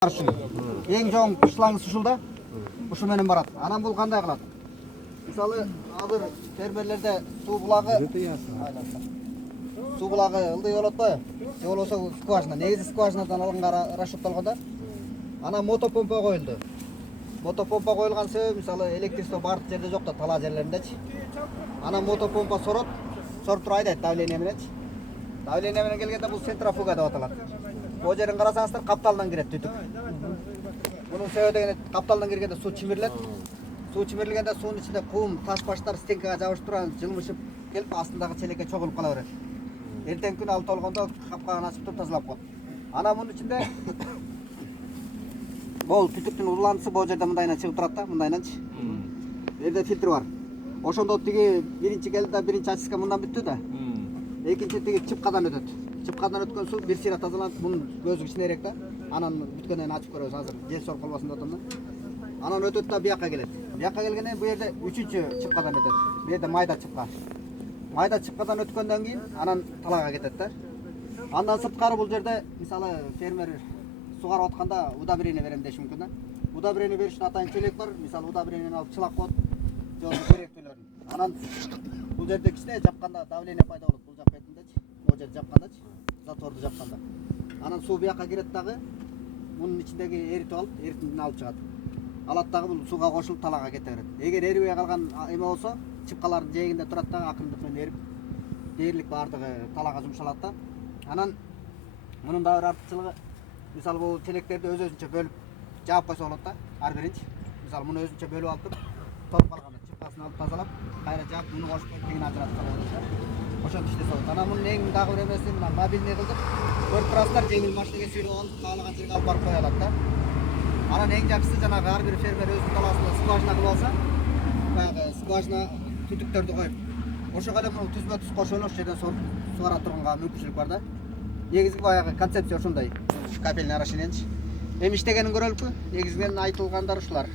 Ең жоң шлангысы ушулда. Ушу менен барат. Анан бул кандай кылат? Мисалы, азыр фермерлерде суу булагы ылдый болот го. Же болбосо скважина, негизи скважинадан алынга расчеттолгондо. Анан мотопомпа коюлду. Мотопомпа коюлган себеби, мисалы, электричество бардык жерде жок да, тала жерлериндечи. Анан мотопомпа сороп туруп айдайт давление мененчи. Давление менен келгенде бул центрофуга деп аталат. Бул жерин карасаңыздар, капталдан кирет түтүк. Bunun sebebi de kaptaldan girgende su çimirilet. Su çimirilgende suyun içinde kum, taş başlar stenkaga jabışıp turan жылмышып келип астындагы челекке чогулуп кала берет. Эртең күн ал толгондо капкагын ачып туруп тазалап коет. Анан мунун ичинде бул түтүктүн уландысы бул жерде мындайынан чыгып турат да, мындайнанчы. Жерде фильтр бар. Ошондо тиги биринчи келди да, биринчи очистка мындан бүттү да. Экинчи тиги чыпкадан өтөт. Чыпкадан өткөн суу бир сыйра тазаланып, мунун көзү кичинерээк да. Анан бүткөндөн ачып көрөбүз азыр. Жел соруп калбасын деп атам да. Анан өтөт да бияка келет. Бияка келгенде бу жерде үчүнчү чыпкадан өтөт. Бу жерде майда чыпка. Майда чыпкадан өткөндөн кийин анан талага кетет да. Андан сырткары бул жерде мисалы фермер сугарып атканда удобрение берем деши мүмкүн да. Удобрение бериш үчүн атайын челек бар. Мисалы удобрениени алып чылап коет. Жолу керектүүлөрүн. Анан бул жерде кичине жапканда давление пайда болот. Бул жак бетиндечи. Бул жерде жапкандачы. Заторду жапканда. Анан суу бияка кирет дагы. Bunun içindeki eritip alıp, eritindin alıp çıgat. Alat dagı bu suga koşulup talaga kete berет. Eger eribey kalgan eme olsa, çıpkaların jeginde turat dagı akырындык менен erip, дээрлик бардыгы талага жумшалат да. Анан мунун да бир артыкчылыгы, мисалы бул телектерди өз-өзүнчө бөлүп жаап койсо болот да, ар биринчи. Мисалы муну өзүнчө бөлүп алып туруп, топ калганда чыпкасын алып тазалап, кайра жаап, муну кошуп тегин ажыратып салат да. Ошентип иштесе болот. Анан мунун эң дагы бир эмеси мына мобильный кылдык. Көрүп турасыздар, жеңил машинеге сүйрөп алып, каалаган жерге алып барып кое алат да. Анан эң жакшысы жанагы ар бир фермер өзүнүн талаасында скважина кылып алса, баягы скважина түтүктөрдү коюп, ошого эле муну түзмө-түз кошуп эле ошол жерден сугара турганга мүмкүнчүлүк бар да. Негизги баягы концепция ошондой. Капельный орошениенчи. Эми иштегенин көрөлүкпү? Негизинен айтылгандар ушулар.